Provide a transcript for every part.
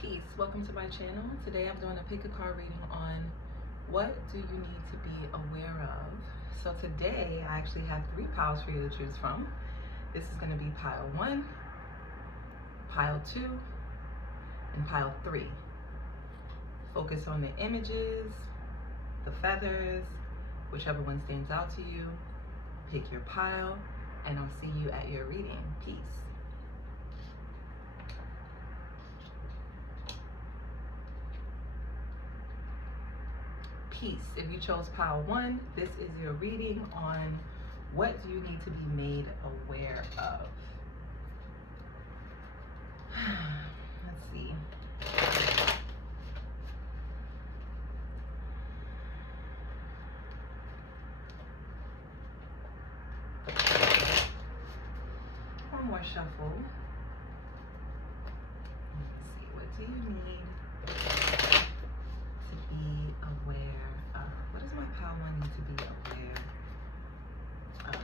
Peace, welcome to my channel. Today I'm doing a pick a card reading on what do you need to be aware of. So today I actually have 3 piles for you to choose from. This is going to be pile 1, pile 2, and pile 3. Focus on the images, the feathers, whichever one stands out to you. Pick your pile, and I'll see you at your reading. Peace. Peace. If you chose pile 1, this is your reading on what do you need to be made aware of. Let's see. One more shuffle. Let's see. What do you need to be aware of? What does my pile 1 need to be aware of?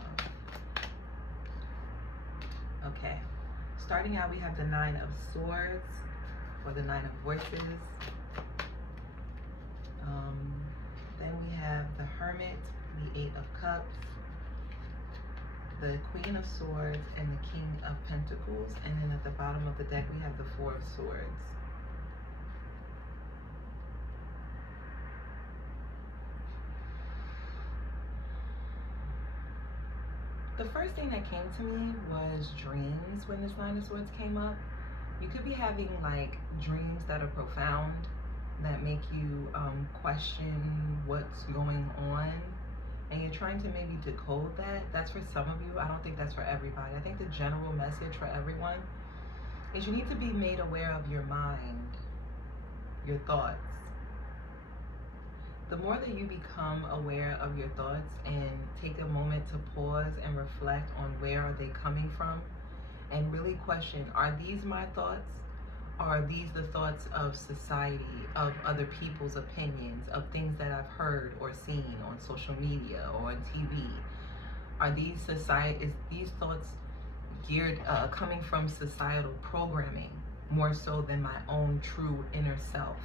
Okay. Starting out, we have the 9 of Swords, or the 9 of Voices. Then we have the Hermit, the 8 of Cups, the Queen of Swords, and the King of Pentacles. And then at the bottom of the deck, we have the 4 of Swords. The first thing that came to me was dreams when this 9 of Swords came up. You could be having like dreams that are profound, that make you question what's going on, and you're trying to maybe decode that. That's for some of you. I don't think that's for everybody. I think the general message for everyone is you need to be made aware of your mind, your thoughts. The more that you become aware of your thoughts and take a moment to pause and reflect on where are they coming from and really question, are these my thoughts? Are these the thoughts of society, of other people's opinions, of things that I've heard or seen on social media or on TV? Are these these thoughts geared, coming from societal programming more so than my own true inner self?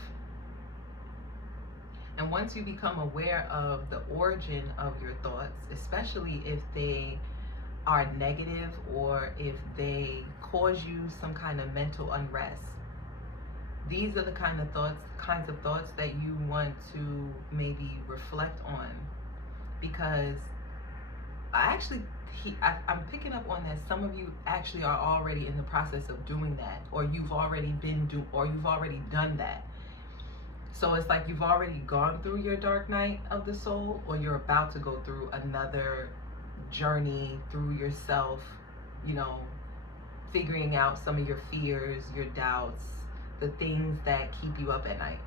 And once you become aware of the origin of your thoughts, especially if they are negative or if they cause you some kind of mental unrest, these are the kinds of thoughts that you want to maybe reflect on. Because I'm picking up on that some of you actually are already in the process of doing that, or you've already done that. So it's like you've already gone through your dark night of the soul, or you're about to go through another journey through yourself, you know, figuring out some of your fears, your doubts, the things that keep you up at night.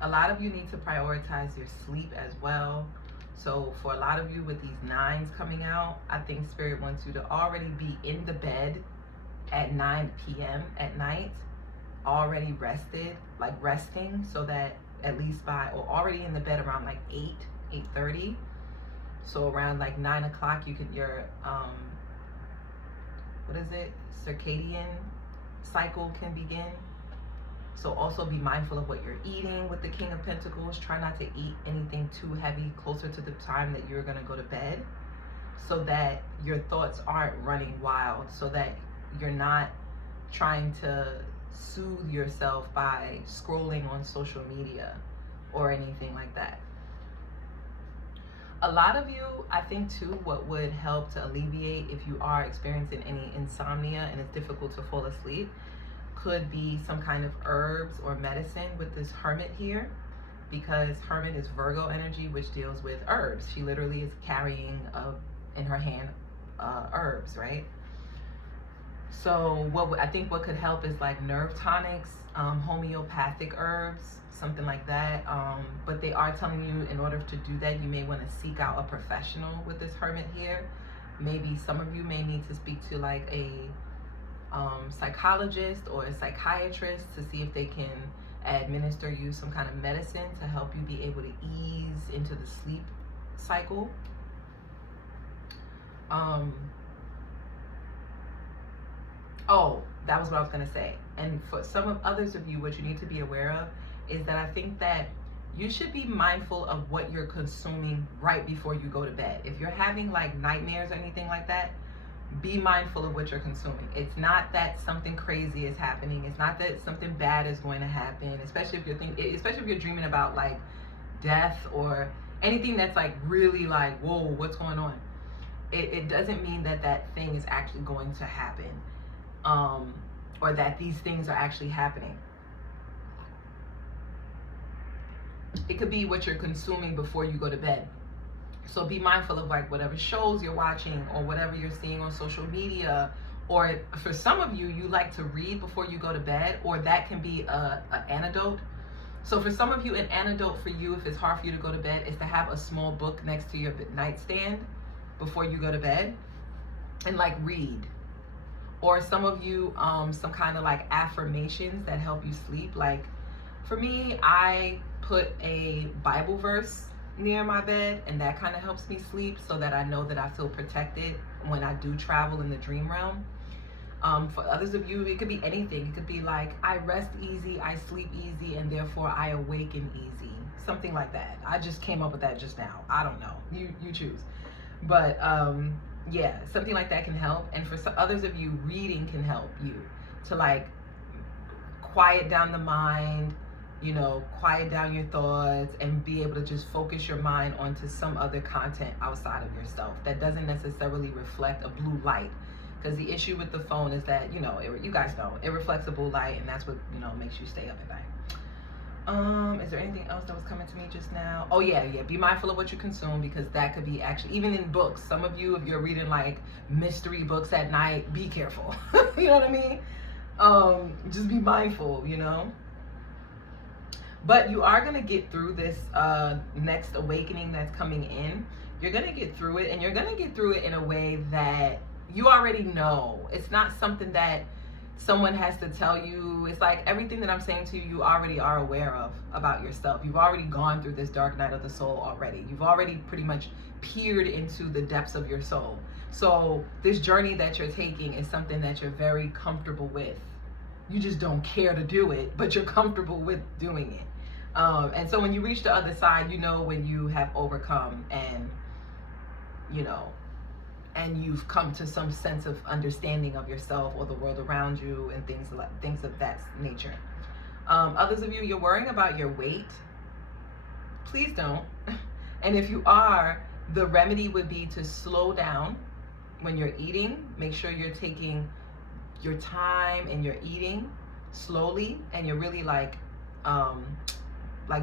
A lot of you need to prioritize your sleep as well. So for a lot of you with these 9s coming out, I think Spirit wants you to already be in the bed at 9 p.m. at night, already rested, like resting, so that at least or already in the bed around like 8:30. So around like 9 o'clock, your circadian cycle can begin. So also be mindful of what you're eating with the King of Pentacles. Try not to eat anything too heavy closer to the time that you're going to go to bed, so that your thoughts aren't running wild, so that you're not trying to soothe yourself by scrolling on social media or anything like that. A lot of you, I think too, what would help to alleviate if you are experiencing any insomnia and it's difficult to fall asleep, could be some kind of herbs or medicine with this Hermit here, because Hermit is Virgo energy, which deals with herbs. She literally is carrying in her hand herbs, right? So I think what could help is like nerve tonics, homeopathic herbs, something like that. But they are telling you, in order to do that, you may want to seek out a professional with this Hermit here. Maybe some of you may need to speak to like a psychologist or a psychiatrist to see if they can administer you some kind of medicine to help you be able to ease into the sleep cycle. Oh, that was what I was going to say. And for some of others of you, what you need to be aware of is that I think that you should be mindful of what you're consuming right before you go to bed. If you're having like nightmares or anything like that, be mindful of what you're consuming. It's not that something crazy is happening. It's not that something bad is going to happen, especially if you're dreaming about like death or anything that's like really like, whoa, what's going on? It doesn't mean that that thing is actually going to happen, or that these things are actually happening. It could be what you're consuming before you go to bed. So be mindful of like whatever shows you're watching or whatever you're seeing on social media, or for some of you, you like to read before you go to bed, or that can be a antidote. So for some of you, an antidote for you, if it's hard for you to go to bed, is to have a small book next to your nightstand before you go to bed and like read. Or some of you, some kind of like affirmations that help you sleep. Like for me, I put a Bible verse near my bed, and that kind of helps me sleep so that I know that I feel protected when I do travel in the dream realm. For others of you, it could be anything. It could be like, I rest easy, I sleep easy, and therefore I awaken easy. Something like that. I just came up with that just now. I don't know. You choose. But yeah, something like that can help. And for some others of you, reading can help you to like quiet down the mind, you know, quiet down your thoughts and be able to just focus your mind onto some other content outside of yourself that doesn't necessarily reflect a blue light. Because the issue with the phone is that, you know, you guys know, it reflects a blue light, and that's what, you know, makes you stay up at night. Is there anything else that was coming to me just now? Oh yeah, be mindful of what you consume, because that could be actually, even in books, some of you, if you're reading like mystery books at night, be careful. You know what I mean? Just be mindful, you know? But you are going to get through this next awakening that's coming in. You're going to get through it, and you're going to get through it in a way that you already know. It's not something that someone has to tell you. It's like everything that I'm saying to you, you already are aware of about yourself. You've already gone through this dark night of the soul already. You've already pretty much peered into the depths of your soul. So this journey that you're taking is something that you're very comfortable with. You just don't care to do it, but you're comfortable with doing it. And so when you reach the other side, you know when you have overcome, and you know, and you've come to some sense of understanding of yourself or the world around you and things of that nature. Others of you, you're worrying about your weight. Please don't. And if you are, the remedy would be to slow down when you're eating. Make sure you're taking your time and you're eating slowly, and you're really like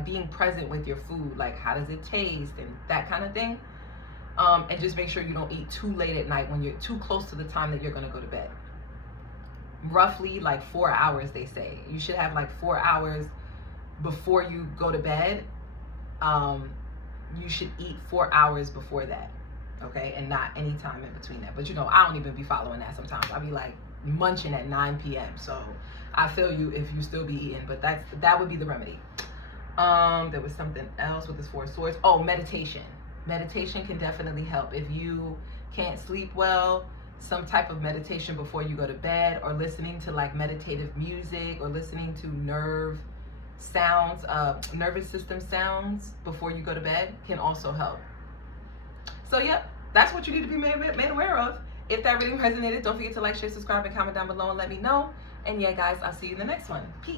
being present with your food, like how does it taste and that kind of thing. And just make sure you don't eat too late at night when you're too close to the time that you're going to go to bed. Roughly like 4 hours, they say. You should have like 4 hours before you go to bed. You should eat 4 hours before that, okay? And not any time in between that. But you know, I don't even be following that sometimes. I'll be like munching at 9 p.m. So I feel you if you still be eating, but that would be the remedy. There was something else with this 4 swords. Oh, meditation. Meditation can definitely help. If you can't sleep well, some type of meditation before you go to bed, or listening to like meditative music, or listening to nervous system sounds before you go to bed can also help. So yep, that's what you need to be made aware of. If that really resonated, don't forget to like, share, subscribe, and comment down below and let me know. And yeah, guys, I'll see you in the next one. Peace.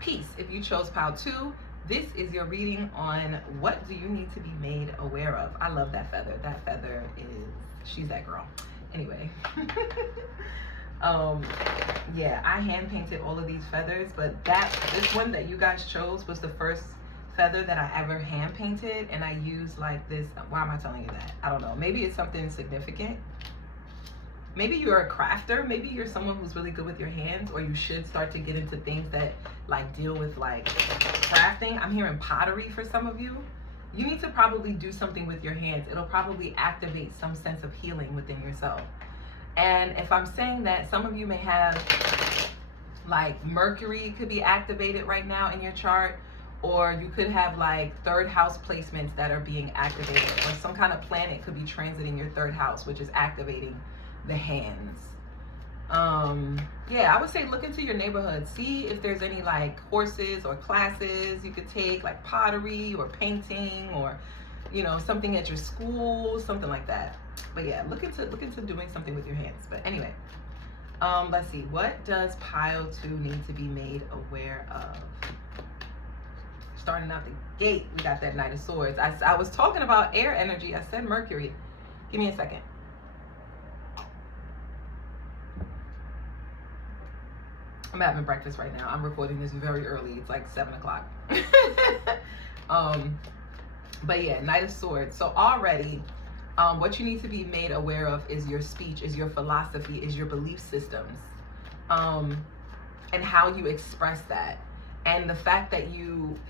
Peace. If you chose pile 2, this is your reading on what do you need to be made aware of. I love that feather. That feather she's that girl. Anyway. Yeah, I hand painted all of these feathers, but this one that you guys chose was the first feather that I ever hand painted, and I used like this. Why am I telling you that? I don't know. Maybe it's something significant. Maybe you're a crafter. Maybe you're someone who's really good with your hands, or you should start to get into things that like deal with like crafting. I'm hearing pottery for some of you. You need to probably do something with your hands. It'll probably activate some sense of healing within yourself. And if I'm saying that, some of you may have like Mercury could be activated right now in your chart, or you could have like third house placements that are being activated, or some kind of planet could be transiting your third house, which is activating the hands. Yeah, I would say look into your neighborhood, see if there's any like courses or classes you could take, like pottery or painting, or you know, something at your school, something like that. But yeah, look into doing something with your hands. But anyway, let's see, what does pile 2 need to be made aware of? Starting out the gate, we got that Knight of Swords. I was talking about air energy. I said Mercury. Give me a second. I'm having breakfast right now. I'm recording this very early. It's like 7 o'clock. But yeah, Knight of Swords. So already, what you need to be made aware of is your speech, is your philosophy, is your belief systems, and how you express that. And the fact that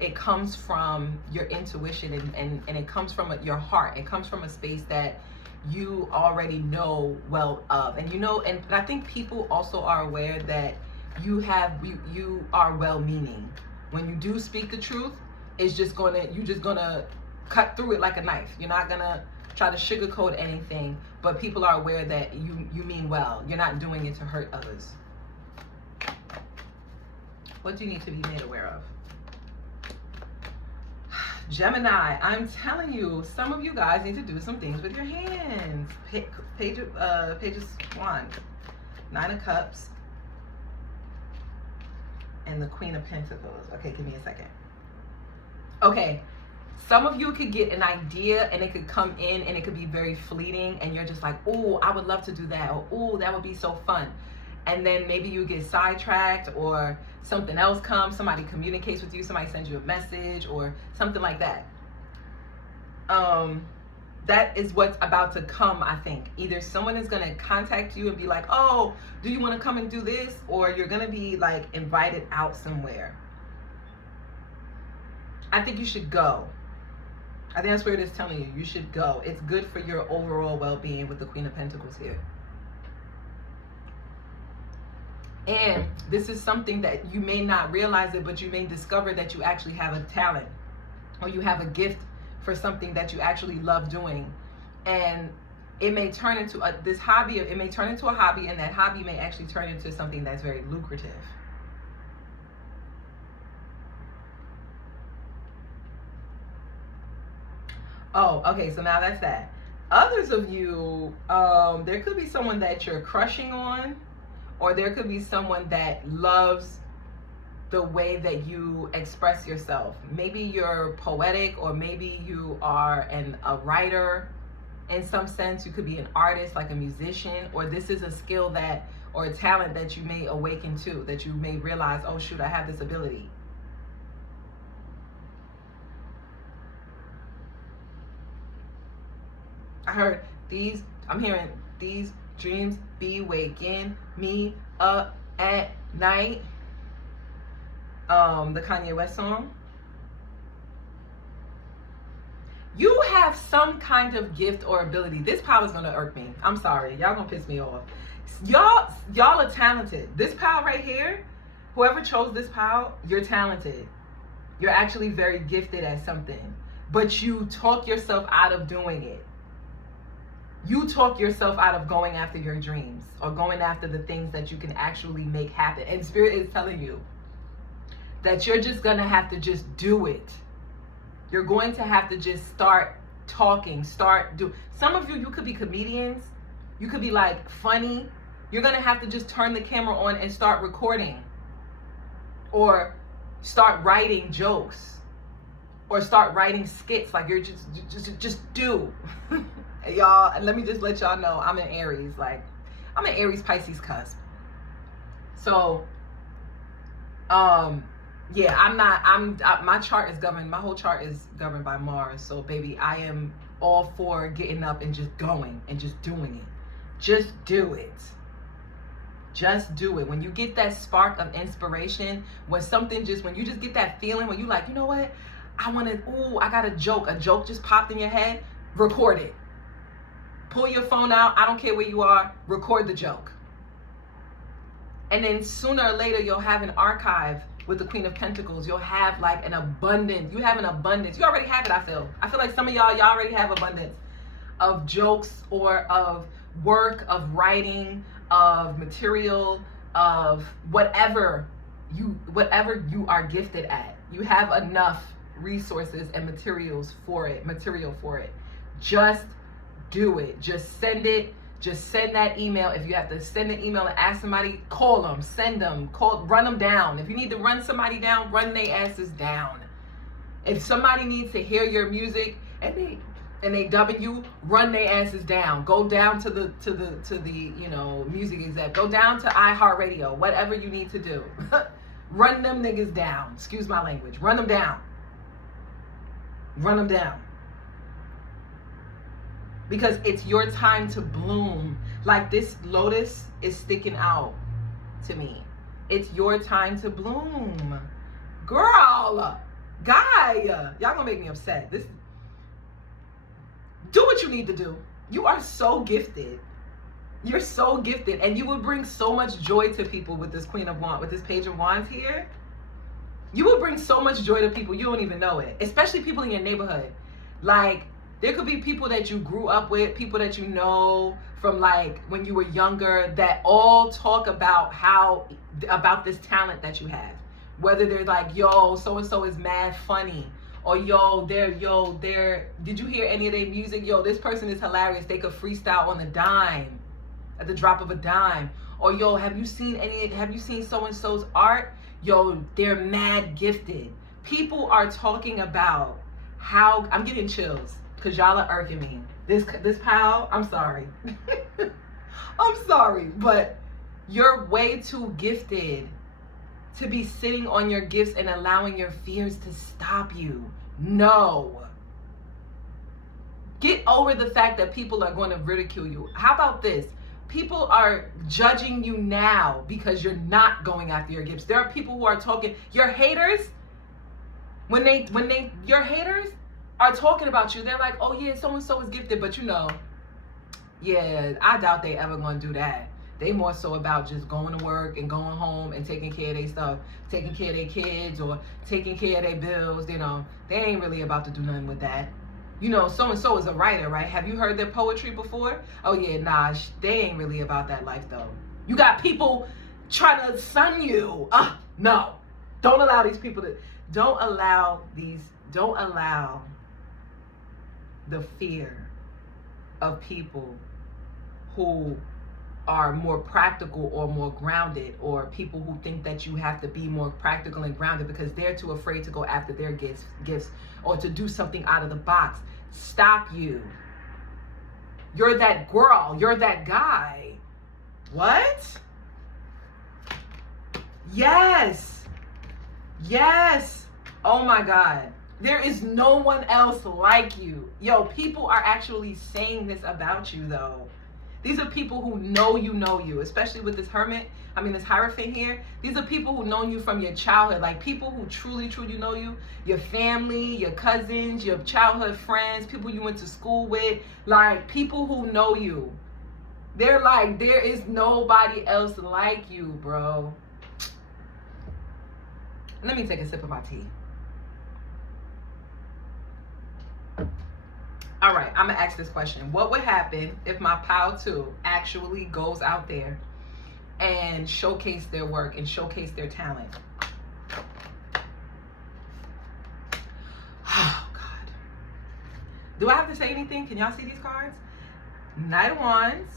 it comes from your intuition, and it comes from your heart. It comes from a space that you already know well of. And you know, and I think people also are aware that you are well-meaning. When you do speak the truth, you're just gonna cut through it like a knife. You're not gonna try to sugarcoat anything, but people are aware that you mean well. You're not doing it to hurt others. What do you need to be made aware of? Gemini, I'm telling you, some of you guys need to do some things with your hands. Page of Wands, 9 of Cups, and the Queen of Pentacles. Okay, give me a second. Okay, some of you could get an idea and it could come in and it could be very fleeting, and you're just like, oh, I would love to do that, or oh, that would be so fun. And then maybe you get sidetracked, or something else comes, somebody communicates with you, somebody sends you a message or something like that. That is what's about to come, I think. Either someone is going to contact you and be like, oh, do you want to come and do this? Or you're going to be like invited out somewhere. I think you should go. I think that's where it is telling you. You should go. It's good for your overall well-being with the Queen of Pentacles here. And this is something that you may not realize it, but you may discover that you actually have a talent, or you have a gift for something that you actually love doing. And it may turn into this hobby, it may turn into a hobby, and that hobby may actually turn into something that's very lucrative. Oh, okay, so now that's that. Others of you, there could be someone that you're crushing on, or there could be someone that loves the way that you express yourself. Maybe you're poetic, or maybe you are a writer in some sense. You could be an artist, like a musician, or this is a skill that, or a talent that you may awaken to, that you may realize, oh shoot, I have this ability. I'm hearing these dreams be waking me up at night. The Kanye West song. You have some kind of gift or ability. This pile is gonna irk me. I'm sorry, y'all gonna piss me off. Y'all are talented. This pile right here, whoever chose this pile, you're talented. You're actually very gifted at something, but you talk yourself out of doing it. You talk yourself out of going after your dreams, or going after the things that you can actually make happen. And Spirit is telling you that you're just gonna have to just do it. You're going to have to just start talking, some of you could be comedians, you could be like funny. You're gonna have to just turn the camera on and start recording, or start writing jokes, or start writing skits. Like, you're just do. Y'all, let me just let y'all know, I'm an Aries. Like, I'm an Aries Pisces cusp. So, yeah, my chart is governed, my whole chart is governed by Mars. So baby, I am all for getting up and just going and just doing it. Just do it. Just do it. When you get that spark of inspiration, when you just get that feeling, when you like, you know what, I got a joke just popped in your head, record it. Pull your phone out, I don't care where you are, record the joke. And then sooner or later, you'll have an archive with the Queen of Pentacles. You'll have like an abundance. You have an abundance. You already have it, I feel. I feel like some of y'all already have abundance of jokes or of work, of writing, of material, of whatever you are gifted at. You have enough resources and material for it. Just do it. Just send it. Just send that email. If you have to send an email and ask somebody, call them, send them, run them down. If you need to run somebody down, run their asses down. If somebody needs to hear your music and they dubbing you, run their asses down. Go down to the music exec. Go down to iHeartRadio. Whatever you need to do. Run them niggas down. Excuse my language. Run them down. Run them down. Because it's your time to bloom. Like this lotus is sticking out to me. It's your time to bloom. Girl, guy, y'all gonna make me upset. Do what you need to do. You are so gifted. You're so gifted. And you would bring so much joy to people with this Queen of Wands, with this Page of Wands here. You would bring so much joy to people, you don't even know it. Especially people in your neighborhood. Like, there could be people that you grew up with, people that you know from like when you were younger that all talk about about this talent that you have. Whether they're like, yo, so-and-so is mad funny. Or did you hear any of their music? Yo, this person is hilarious. They could freestyle on a dime, at the drop of a dime. Or yo, have you seen so-and-so's art? Yo, they're mad gifted. People are talking about how, I'm getting chills. Because y'all are irking me. This pal, I'm sorry. I'm sorry, but you're way too gifted to be sitting on your gifts and allowing your fears to stop you. No. Get over the fact that people are going to ridicule you. How about this? People are judging you now because you're not going after your gifts. There are people who are talking, your haters, your haters, are talking about you. They're like, oh yeah, so-and-so is gifted, but yeah, I doubt they ever gonna do that. They more so about just going to work and going home and taking care of their stuff, taking care of their kids or taking care of their bills. They ain't really about to do nothing with that. So-and-so is a writer, right? Have you heard their poetry before? Oh yeah, nah, they ain't really about that life though. You got people trying to sun you. No, don't allow these people to, don't allow the fear of people who are more practical or more grounded, or people who think that you have to be more practical and grounded because they're too afraid to go after their gifts or to do something out of the box. Stop you. You're that girl. You're that guy. What? Yes. Oh my God. There is no one else like you. Yo, people are actually saying this about you though. These are people who know you, especially with this this Hierophant here. These are people who know you from your childhood, like people who truly know you, your family, your cousins, your childhood friends, people you went to school with, like people who know you. They're like, there is nobody else like you, bro. Let me take a sip of my tea. All right, I'm gonna ask this question. What would happen if my pal 2 actually goes out there and showcase their work and showcase their talent? Oh God. Do I have to say anything? Can y'all see these cards? Knight of Wands.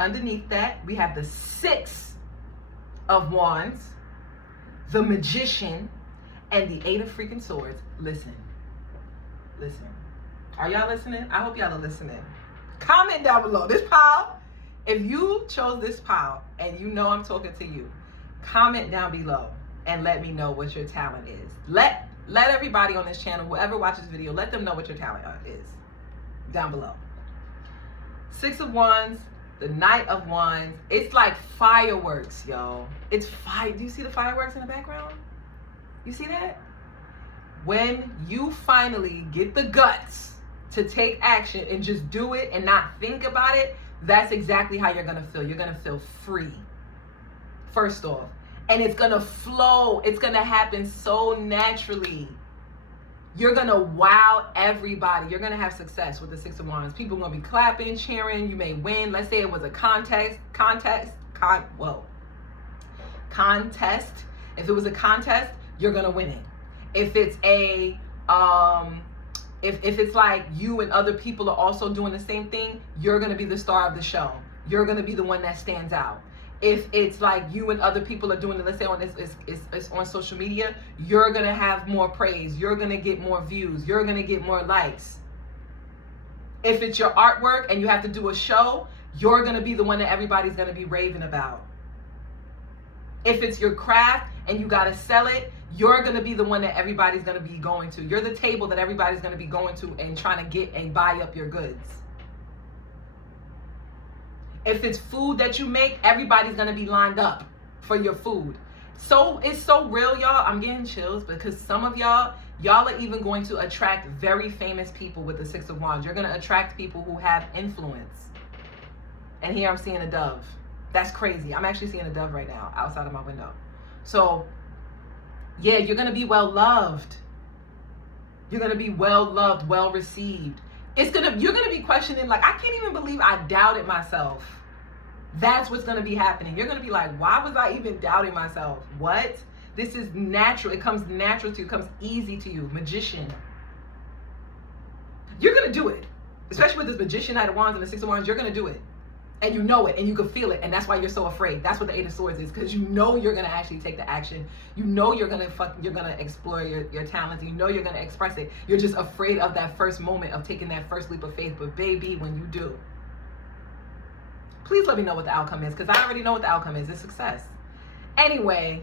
Underneath that, we have the 6 of Wands, the Magician, and the 8 of freaking Swords. Listen. Are y'all listening? I hope y'all are listening. Comment down below. This pile, if you chose this pile and you know I'm talking to you, comment down below and let me know what your talent is. Let everybody on this channel, whoever watches this video, let them know what your talent is down below. 6 of Wands, the Knight of Wands. It's like fireworks, yo. It's fire. Do you see the fireworks in the background? You see that? When you finally get the guts to take action and just do it and not think about it, that's exactly how you're gonna feel. You're gonna feel free. first off. And it's going to flow. It's going to happen so naturally. You're going to wow everybody. You're going to have success with the Six of Wands. People are going to be clapping, cheering. You may win. Let's say it was a contest. If it was a contest, you're going to win it. If it's a, if it's like you and other people are also doing the same thing, you're going to be the star of the show. You're going to be the one that stands out. If it's like you and other people are doing it, let's say it's on social media, you're going to have more praise. You're going to get more views. You're going to get more likes. If it's your artwork and you have to do a show, you're going to be the one that everybody's going to be raving about. If it's your craft and you got to sell it, you're going to be the one that everybody's going to be going to. You're the table that everybody's going to be going to and trying to get and buy up your goods. If it's food that you make, everybody's going to be lined up for your food. So it's so real, y'all. I'm getting chills because some of y'all are even going to attract very famous people with the Six of Wands. You're going to attract people who have influence. And here I'm seeing a dove. That's crazy. I'm actually seeing a dove right now outside of my window. So yeah, you're going to be well loved. You're going to be well loved, well received. You're going to be questioning, like, I can't even believe I doubted myself. That's what's going to be happening. You're going to be like, why was I even doubting myself? What? This is natural. It comes natural to you. It comes easy to you. Magician. You're going to do it. Especially with this Magician, Knight of Wands, and the Six of Wands, you're going to do it. And you know it, and you can feel it, and that's why you're so afraid. That's what the Eight of Swords is, because you know you're gonna actually take the action. You know you're gonna explore your talents. You know you're gonna express it. You're just afraid of that first moment of taking that first leap of faith. But baby, when you do, please let me know what the outcome is, because I already know what the outcome is. It's success. Anyway,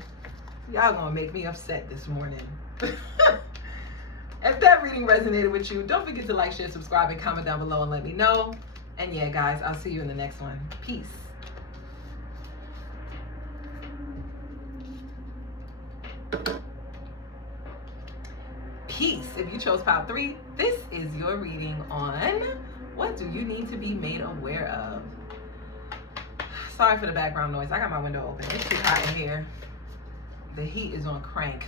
y'all gonna make me upset this morning. If that reading resonated with you, don't forget to like, share, subscribe, and comment down below and let me know. And yeah, guys, I'll see you in the next one. Peace. Peace. If you chose pile 3, this is your reading on what do you need to be made aware of. Sorry for the background noise. I got my window open. It's too hot in here. The heat is on crank.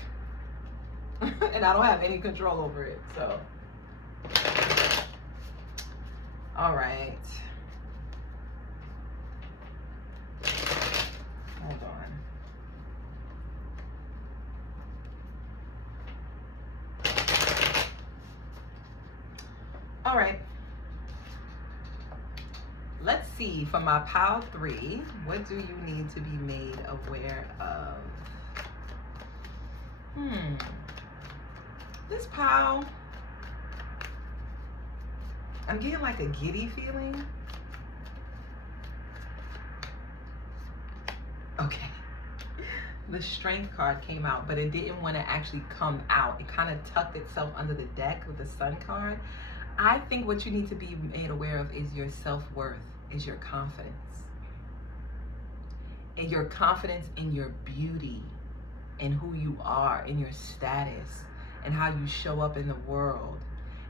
And I don't have any control over it, so. All right. Hold on. All right. Let's see, for my pile 3, what do you need to be made aware of? This pile, I'm getting like a giddy feeling. Okay. The Strength card came out, but it didn't want to actually come out. It kind of tucked itself under the deck with the Sun card. I think what you need to be made aware of is your self-worth, is your confidence. And your confidence in your beauty, and who you are, in your status, and how you show up in the world.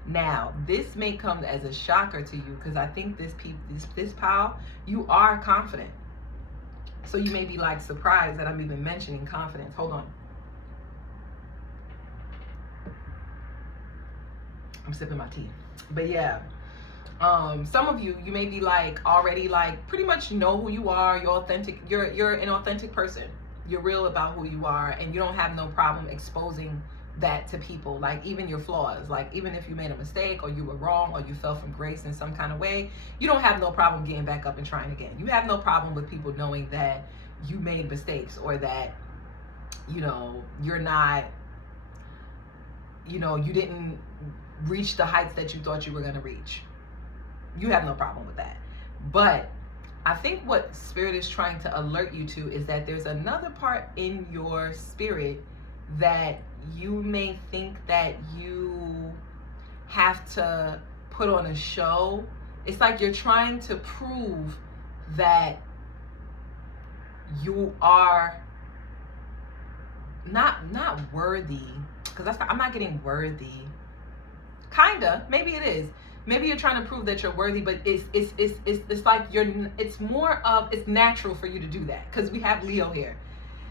Now, this may come as a shocker to you, because I think this pile, you are confident. So you may be like surprised that I'm even mentioning confidence. Hold on. I'm sipping my tea. But yeah, some of you may be like already like pretty much know who you are. You're authentic. You're an authentic person. You're real about who you are, and you don't have no problem exposing that to people, like even your flaws. Like even if you made a mistake or you were wrong or you fell from grace in some kind of way, you don't have no problem getting back up and trying again. You have no problem with people knowing that you made mistakes, or that, you know, you're not, you know, you didn't reach the heights that you thought you were going to reach. You have no problem with that. But I think what Spirit is trying to alert you to is that there's another part in your spirit that you may think that you have to put on a show. It's like you're trying to prove that you are not worthy, because I'm not getting worthy. Kinda, maybe it is. Maybe you're trying to prove that you're worthy, but it's like it's more of, it's natural for you to do that because we have Leo here.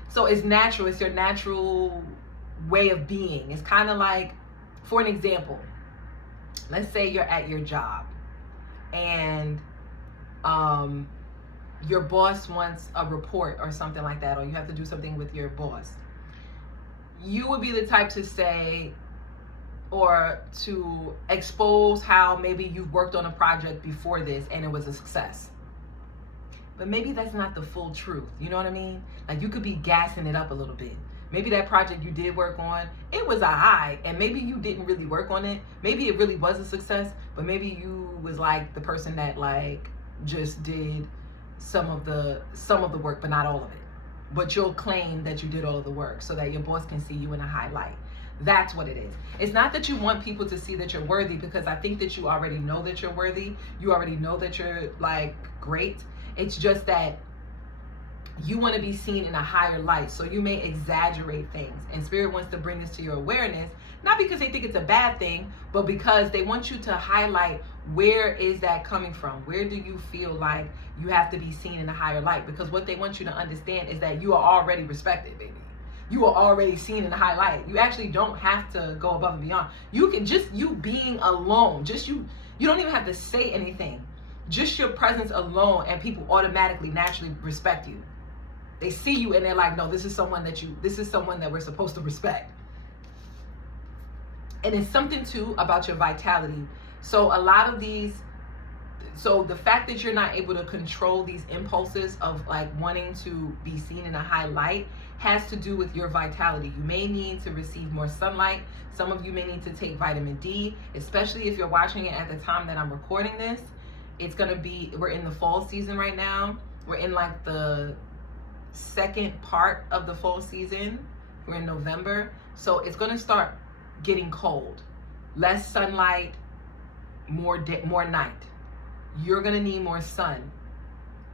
So it's natural. It's your natural way of being. It's kind of like, for an example, let's say you're at your job and your boss wants a report or something like that, or you have to do something with your boss. You would be the type to say, or to expose how maybe you've worked on a project before this and it was a success. But maybe that's not the full truth. You know what I mean? Like, you could be gassing it up a little bit. Maybe that project you did work on, it was a high, and maybe you didn't really work on it. Maybe it really was a success, but maybe you was like the person that like just did some of the work, but not all of it. But you'll claim that you did all of the work so that your boss can see you in a high light. That's what it is. It's not that you want people to see that you're worthy, because I think that you already know that you're worthy. You already know that you're like great. It's just that you want to be seen in a higher light. So you may exaggerate things. And Spirit wants to bring this to your awareness, not because they think it's a bad thing, but because they want you to highlight, where is that coming from? Where do you feel like you have to be seen in a higher light? Because what they want you to understand is that you are already respected, baby. You are already seen in a high light. You actually don't have to go above and beyond. You can just, you being alone, just you don't even have to say anything. Just your presence alone, and people automatically, naturally respect you. They see you and they're like, no, this is someone that we're supposed to respect. And it's something too about your vitality. So a lot of these, so the fact that you're not able to control these impulses of like wanting to be seen in a high light has to do with your vitality. You may need to receive more sunlight. Some of you may need to take vitamin D, especially if you're watching it at the time that I'm recording this. It's gonna be, we're in the fall season right now. We're in like the second part of the fall season. We're in November. So it's gonna start getting cold. Less sunlight, more night. You're gonna need more sun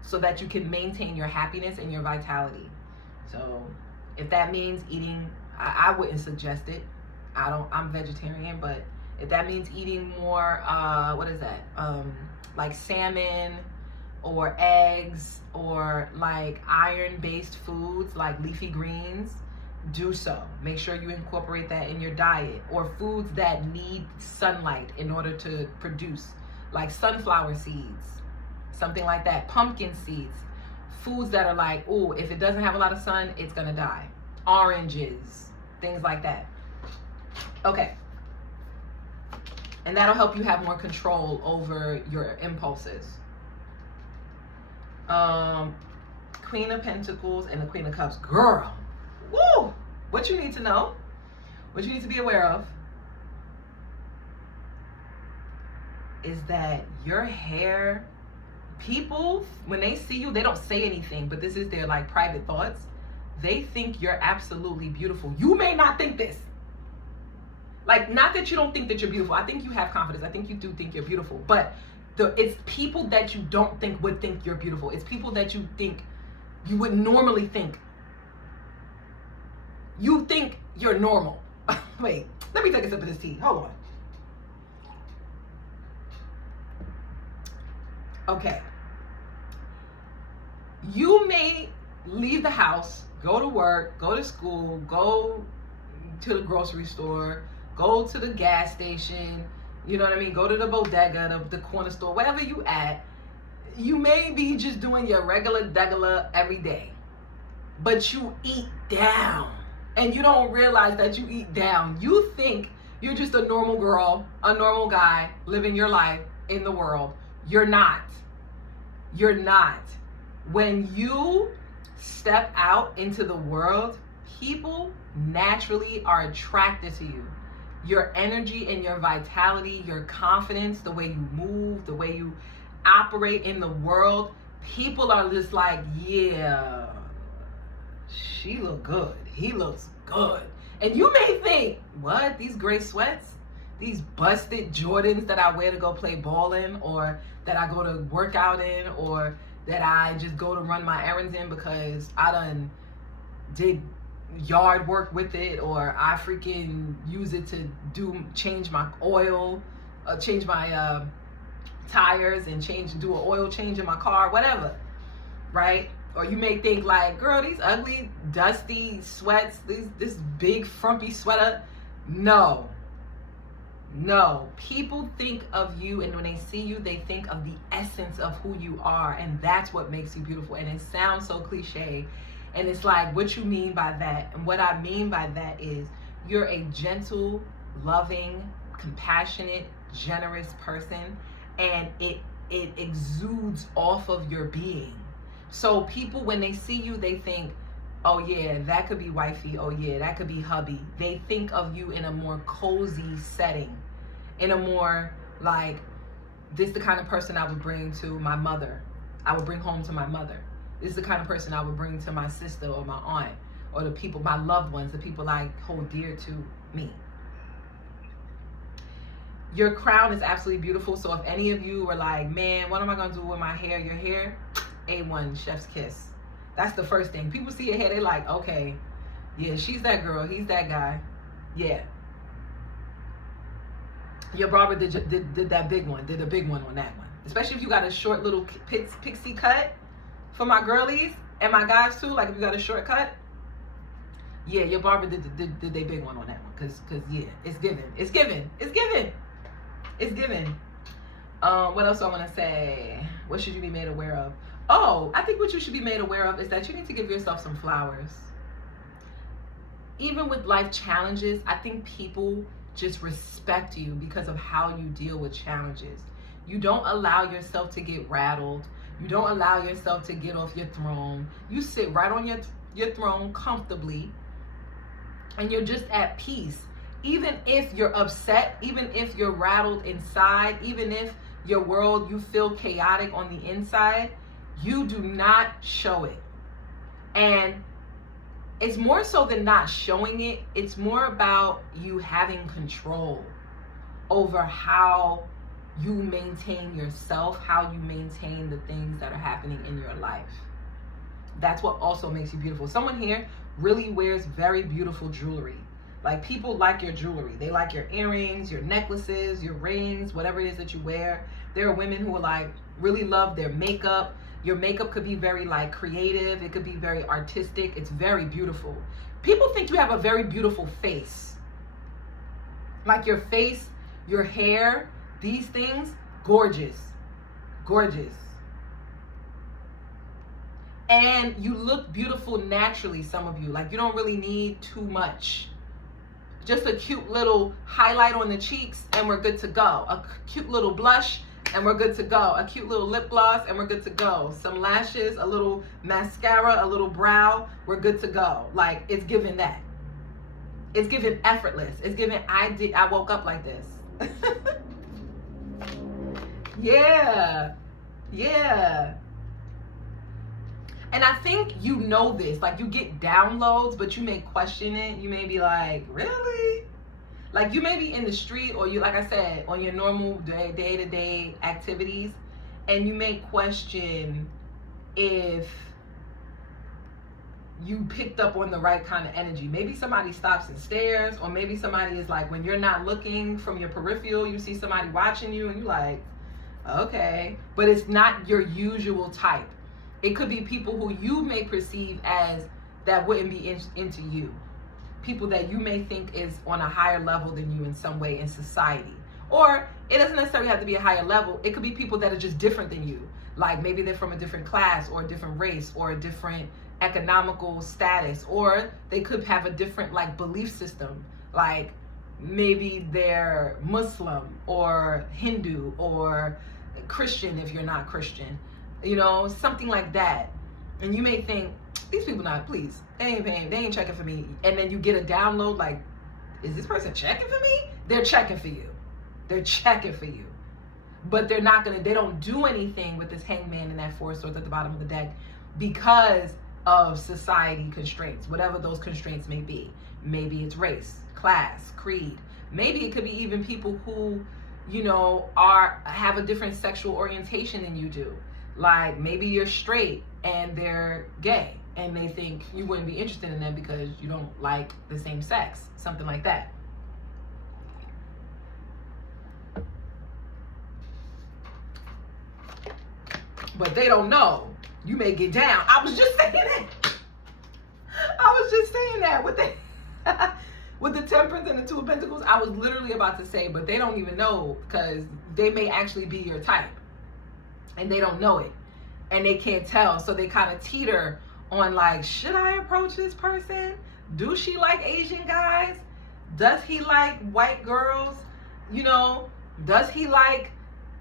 so that you can maintain your happiness and your vitality. So if that means eating, I wouldn't suggest it. I'm vegetarian, but if that means eating more, what is that? Like salmon or eggs or like iron-based foods like leafy greens, do so. Make sure you incorporate that in your diet, or foods that need sunlight in order to produce, like sunflower seeds, something like that, pumpkin seeds, foods that are like, oh, if it doesn't have a lot of sun, it's gonna die. Oranges, things like that. Okay. And that'll help you have more control over your impulses. Queen of Pentacles and the Queen of Cups. Girl, woo! What you need to know, what you need to be aware of, is that your hair, people, when they see you, they don't say anything, but this is their like private thoughts. They think you're absolutely beautiful. You may not think this. Like, not that you don't think that you're beautiful. I think you have confidence. I think you do think you're beautiful. But it's people that you don't think would think you're beautiful. It's people that you think you would normally think. You think you're normal. Wait, let me take a sip of this tea. Hold on. Okay. You may leave the house, go to work, go to school, go to the grocery store, go to the gas station, you know what I mean? Go to the bodega, the corner store, wherever you at. You may be just doing your regular every day, but you eat down, and you don't realize that you eat down. You think you're just a normal girl, a normal guy living your life in the world. You're not. You're not. When you step out into the world, people naturally are attracted to you. Your energy and your vitality, your confidence, the way you move, the way you operate in the world, people are just like, yeah, she look good, he looks good. And you may think, what, these gray sweats, these busted Jordans that I wear to go play ball in, or that I go to work out in, or that I just go to run my errands in because I done did yard work with it, or I freaking use it to change my oil. change my tires and do an oil change in my car, whatever, right? Or you may think like, girl, these ugly, dusty sweats, this big frumpy sweater. No. People think of you, and when they see you, they think of the essence of who you are, and that's what makes you beautiful. And it sounds so cliche, and it's like, what you mean by that? And what I mean by that is you're a gentle, loving, compassionate, generous person, and it exudes off of your being. So people, when they see you, they think, oh yeah, that could be wifey. Oh yeah, that could be hubby. They think of you in a more cozy setting, in a more like, this is the kind of person I would bring to my mother. I would bring home to my mother. This is the kind of person I would bring to my sister or my aunt, or the people, my loved ones, the people I hold dear to me. Your crown is absolutely beautiful. So if any of you were like, man, what am I gonna do with my hair? Your hair, A1, chef's kiss. That's the first thing. People see your hair, they're like, okay, yeah, she's that girl, he's that guy. Yeah. Your barber did that big one, did a big one on that one. Especially if you got a short little pixie cut for my girlies and my guys too. Like if you got a short cut, yeah, your barber did a big one on that one. Cause yeah, it's given. What else I want to say? What should you be made aware of? Oh, I think what you should be made aware of is that you need to give yourself some flowers. Even with life challenges, I think people just respect you because of how you deal with challenges. You don't allow yourself to get rattled. You don't allow yourself to get off your throne. You sit right on your throne comfortably, and you're just at peace. Even if you're upset, even if you're rattled inside, even if your world, you feel chaotic on the inside, you do not show it. And it's more so than not showing it. It's more about you having control over how you maintain yourself, how you maintain the things that are happening in your life. That's what also makes you beautiful. Someone here really wears very beautiful jewelry. Like, people like your jewelry. They like your earrings, your necklaces, your rings, whatever it is that you wear. There are women who are like, really love their makeup. Your makeup could be very like creative. It could be very artistic. It's very beautiful. People think you have a very beautiful face. Like your face, your hair, these things, gorgeous. Gorgeous. And you look beautiful naturally, some of you. Like, you don't really need too much. Just a cute little highlight on the cheeks and we're good to go. A cute little blush and we're good to go. A cute little lip gloss and we're good to go. Some lashes, a little mascara, a little brow, we're good to go. Like, it's given that. It's given effortless. It's given, I woke up like this. Yeah. And I think you know this. Like, you get downloads, but you may question it. You may be like, really? Like, you may be in the street, or you, like I said, on your normal day-to-day activities, and you may question if you picked up on the right kind of energy. Maybe somebody stops and stares, or maybe somebody is like, when you're not looking from your peripheral, you see somebody watching you, and you're like, okay. But it's not your usual type. It could be people who you may perceive as that wouldn't be into you. People that you may think is on a higher level than you in some way in society. Or it doesn't necessarily have to be a higher level. It could be people that are just different than you. Like, maybe they're from a different class or a different race or a different economical status. Or they could have a different like belief system. Like, maybe they're Muslim or Hindu or Christian if you're not Christian. You know, something like that. And you may think, these people not, please, they ain't paying, they ain't checking for me. And then you get a download like, is this person checking for me? They're checking for you. They're checking for you. But they're not gonna, they don't do anything with this hangman and that four swords at the bottom of the deck because of society constraints, whatever those constraints may be. Maybe it's race, class, creed. Maybe it could be even people who, you know, have a different sexual orientation than you do. Like, maybe you're straight and they're gay and they think you wouldn't be interested in them because you don't like the same sex, something like that. but they don't know. You may get down. I was just saying that. I was just saying that with the with the Temperance and the Two of Pentacles. I was literally about to say, but they don't even know, because they may actually be your type and they don't know it and they can't tell. So they kind of teeter on like, should I approach this person? Do she like Asian guys? Does he like white girls? You know, does he like,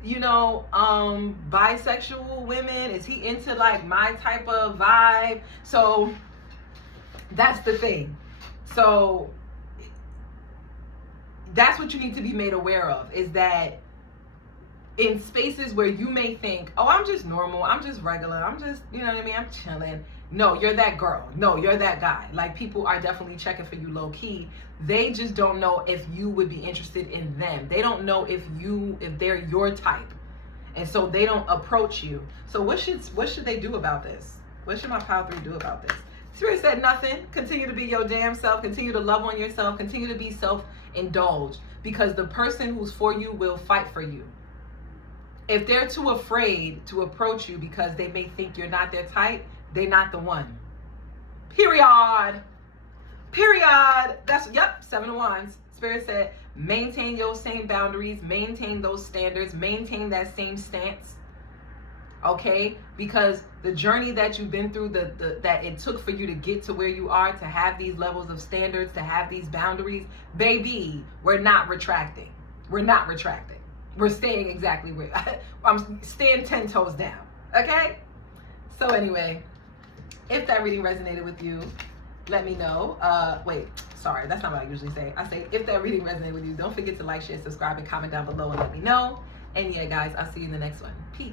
you know, bisexual women? Is he into like my type of vibe? So that's the thing. So that's what you need to be made aware of, is that in spaces where you may think, oh, I'm just normal, I'm just regular, I'm just, you know what I mean, I'm chilling. No, you're that girl. No, you're that guy. Like, people are definitely checking for you low key. They just don't know if you would be interested in them. They don't know if they're your type. And so they don't approach you. So what should they do about this? What should my Pile 3 do about this? Spirit said nothing. Continue to be your damn self. Continue to love on yourself. Continue to be self-indulged, because the person who's for you will fight for you. If they're too afraid to approach you because they may think you're not their type, they're not the one. Period. Period. That's, yep, 7 of Wands. Spirit said, maintain your same boundaries, maintain those standards, maintain that same stance. Okay? Because the journey that you've been through, that it took for you to get to where you are, to have these levels of standards, to have these boundaries, baby, we're not retracting. We're not retracting. We're staying exactly where I'm staying 10 toes down. Okay? So anyway, if that reading resonated with you, let me know. Wait, sorry, that's not what I usually say. I say, if that reading resonated with you, don't forget to like, share, subscribe, and comment down below and let me know. And yeah, guys, I'll see you in the next one. Peace.